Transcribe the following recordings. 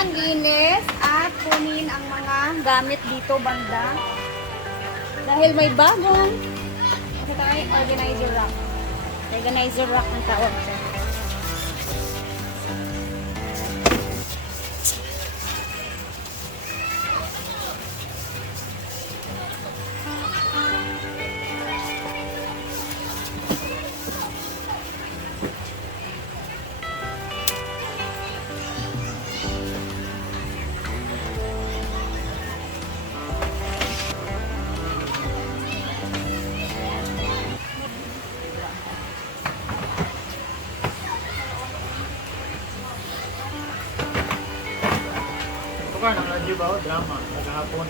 maglinis at kunin ang mga gamit dito banda. Dahil may bagong organizer rack. Organizer rack ang tawag siya. Ito ka, radyo ba o drama? Nagahapon.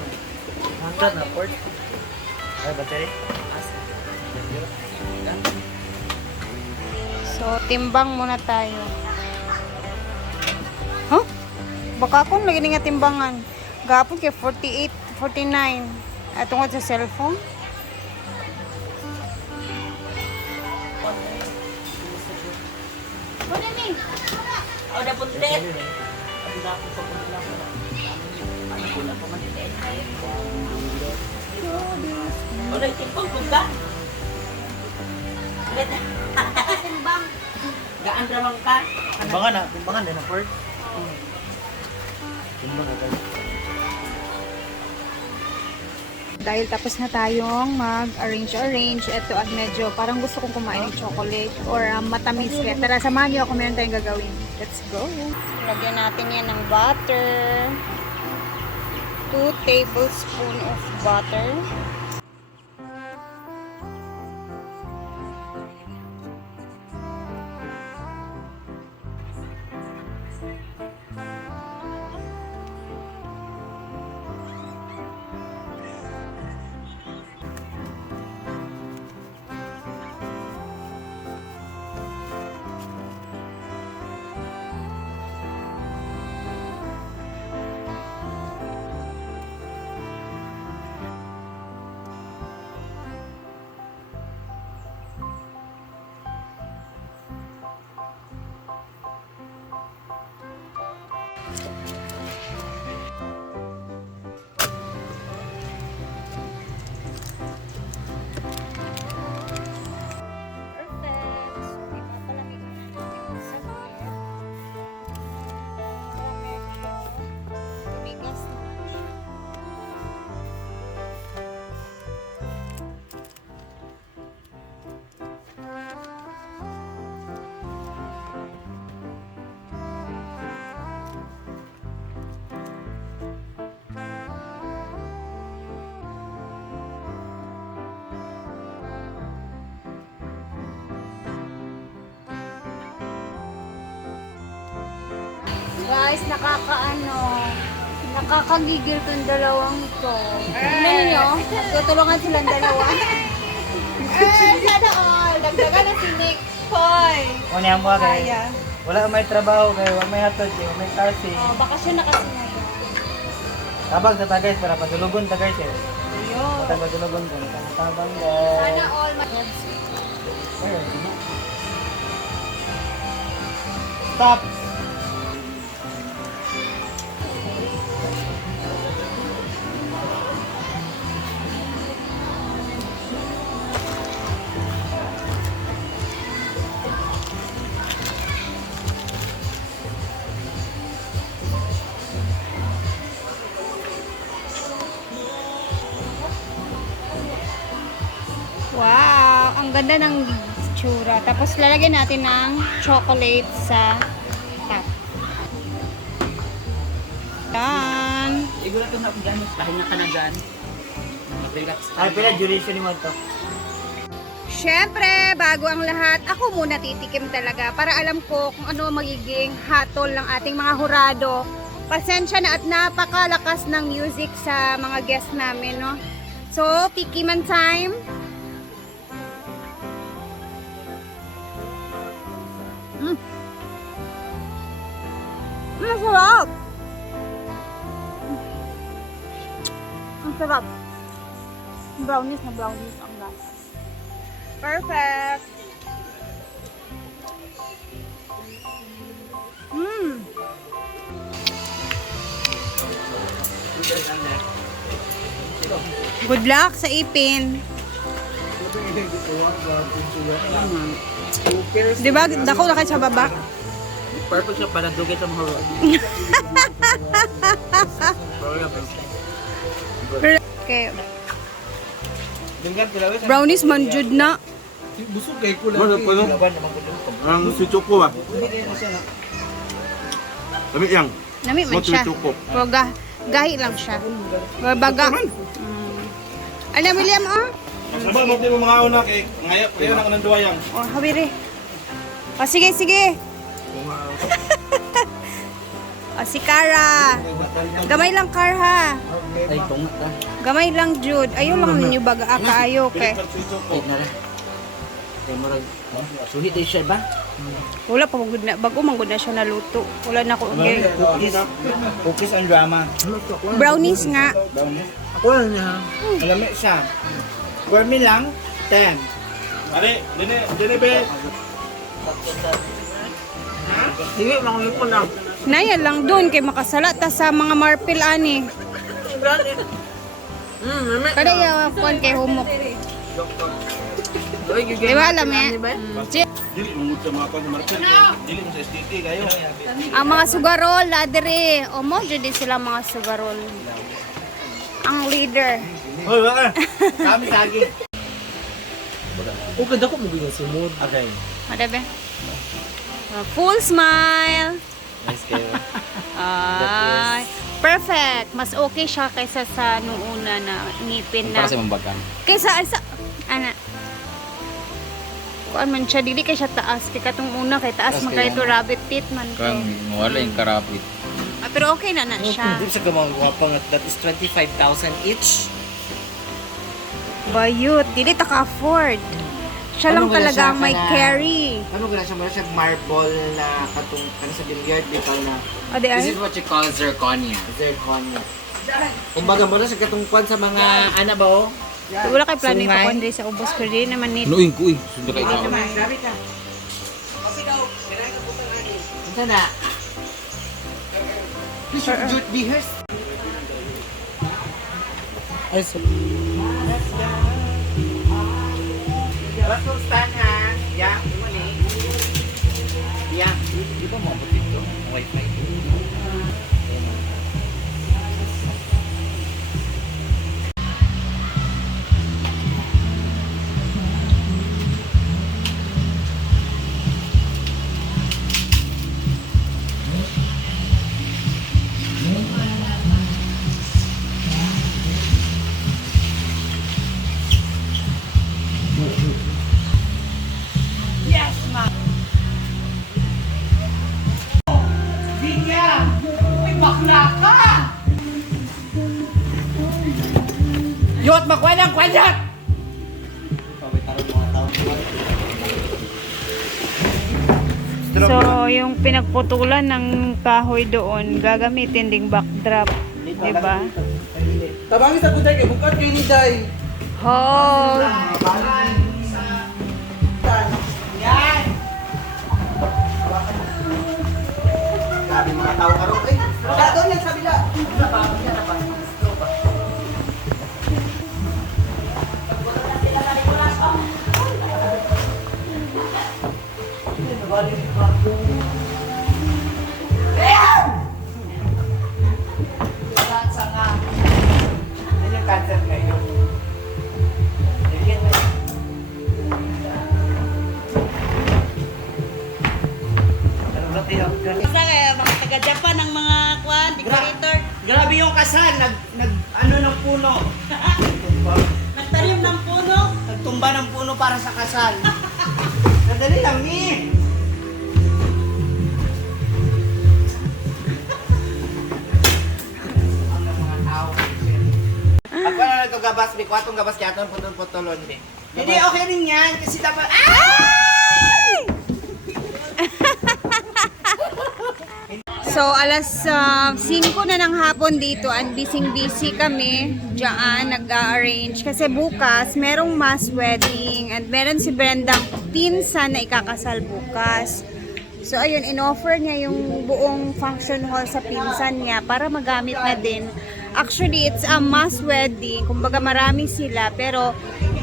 Hanggang na, port. Ay, battery? So, timbang muna tayo. Huh? Baka akong lagi nga timbangan. Gapon kay 48, 49. At tungkol sa cellphone. Ano ni? O, napuntit. Ang dako sa punla ko. Ano ko na pumantit? O, nagtimpang punta. Timbang. Gaan ramang ka. Timbangan din ang port. Timbangan na guys. Dahil tapos na tayong mag-arrange. Ito at medyo parang gusto kong kumain ng chocolate or matamis. Kaya tara, samahan niyo ako. Meron tayong gagawin. Let's go. Lagyan natin yan ng butter. 2 tablespoons of butter. Guys, nakakagigil tong dalawang ito. Tignan niyo, tutulungan silang dalawa. Sana all, dagdagan na si Nick. Hoy! O niya mo kay. Wala may trabaho kayo, wala may hatod kayo, may kasi. Oh, bakasyon na kasi ngayon. Tabag sa tagays para padulugon tagays eh. Ayun. Matang padulugon ko. Tabang guys. Sana all, Stop! wow, ang ganda ng tsura. Tapos lalagyan natin ng chocolate sa top. Done. Siguro ito na dyan. Pahinga ka na dyan. Ay, pila duration ni mo ito. Siyempre, bago ang lahat, ako muna titikim talaga para alam ko kung ano magiging hatol ng ating mga hurado. Pasensya na at napakalakas ng music sa mga guests namin, no? So, tikiman time. Masarap! Ang sarap. Brownies na brownies ang lasa. Perfect! Good luck sa ipin. Di ba? Dako na kayo sa baba. Purple siya para dugay sa mga road. Okay. Brownies manjud na. Busog kay ko Ano lang. po no? Ang si Choco ba? Dami yang. Nami man Mo si siya. Choco. Pero gahi lang siya. Baga. Alam, William, oh? Sabal mo mo mga una kay ngayon kayo na kanang duwayang. Oh, habiri. Oh, sige, sige. Oh, si Kara. Gamay lang, Kar, ha? Ay, tunga ka. Gamay lang, Jude. Ayaw lang ninyo baga kaayo, kay. Si Choco. Ay, nara. Ay, marag. Suhit ay siya ba? Wala pa magud na. Bago manggod na siya naluto. Wala na ko. Okay. Focus on drama. Brownies nga. Ako lang niya. Alam siya. For me lang, 10. Ari, dine be. Sige, mangulit ko na. Naya lang doon kay makasala ta sa mga marpil ani. Kada ya kuan kay humok. Di ba alam eh? Dili mo sa mga kon market. Dili mo sa STT kayo. Ang mga sugarol, ladere. O mo, jud sila mga sugarol. Ang leader. Hoy, wala. Kami lagi. O ganda ko mo ganyan sumod. Okay. Madabe. Full smile. Nice kayo. Ay, perfect. Mas okay siya kaysa sa nung una na ngipin na. Para sa mambagan. Kaysa sa ana. Kuan man siya dili kay siya taas kay katong una kay taas Taas man kaya. kay to rabbit teeth man Kan kay. wala yung karapit. Pero okay na siya. Hindi sa gamang guwapang at that is 25,000 each. Bayot, dili ta ka-afford. Siya lang Ano ba na talaga siya ang may kana- carry. Ano ba siya? Meron siya marble na katong ano sa billiard bitaw na O di ay. what you call zirconia. zirconia. Kumbaga mo na sa katungkuan sa mga ana ba oh? Wala kay plano Sungay. ipakuan diri sa ubos pero di naman nito. Nuing ko eh. Sundo kay ikaw. Grabe ka. Kasi daw, kailangan ka punta lagi. Punta na. Please should be hers. Ay, so. Let's go stand ha. Yeah, muli. Yeah. Di ba mo dito? Wi-Fi. Yes, ma. Bigya! Uy, bakla ka! Yot, makuha ng kwadyak! So, yung pinagputulan ng kahoy doon, gagamitin ding backdrop. Diba? Tabangi sa kuday kay bukat kay ni Day. Hold. Yan! Grabe mga tao karon. Ay, wala doon yan sa bila. Yan yung cancer kayo. Basta kaya mga taga-Japan ang mga kwan, decorator. Grabe yung kasal, ano ng puno. Nagtanim ng puno. Nagtumba ng puno para sa kasal. Nadali lang ni. Ako na lang ito gabas, may kwatong gabas kaya ito putol-putulon. Hindi, okay rin yan kasi dapat... So, alas 5 na ng hapon dito at busy kami dyan, nag-arrange. Kasi bukas, merong mass wedding at meron si Brendang pinsan na ikakasal bukas. So, ayun, in-offer niya yung buong function hall sa pinsan niya para magamit na din Actually, it's a mass wedding. Kumbaga marami sila, pero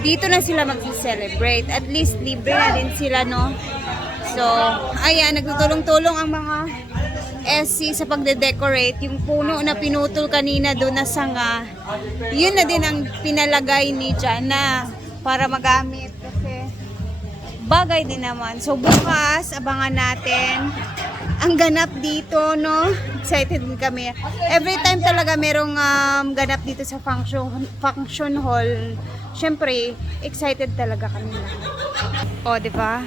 dito na sila mag-celebrate. At least libre na din sila, no? So, ayan, nagtutulong-tulong ang mga SC sa pagde-decorate. Yung puno na pinutol kanina doon na sanga, yun na din ang pinalagay ni Jana para magamit. Kasi bagay din naman. So, bukas, abangan natin ang ganap dito, no? Excited din kami. Every time talaga merong ganap dito sa function hall. Syempre, excited talaga kami. O, di ba?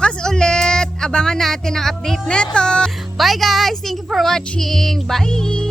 Bukas ulit, abangan natin ang update neto. Bye guys! Thank you for watching. Bye!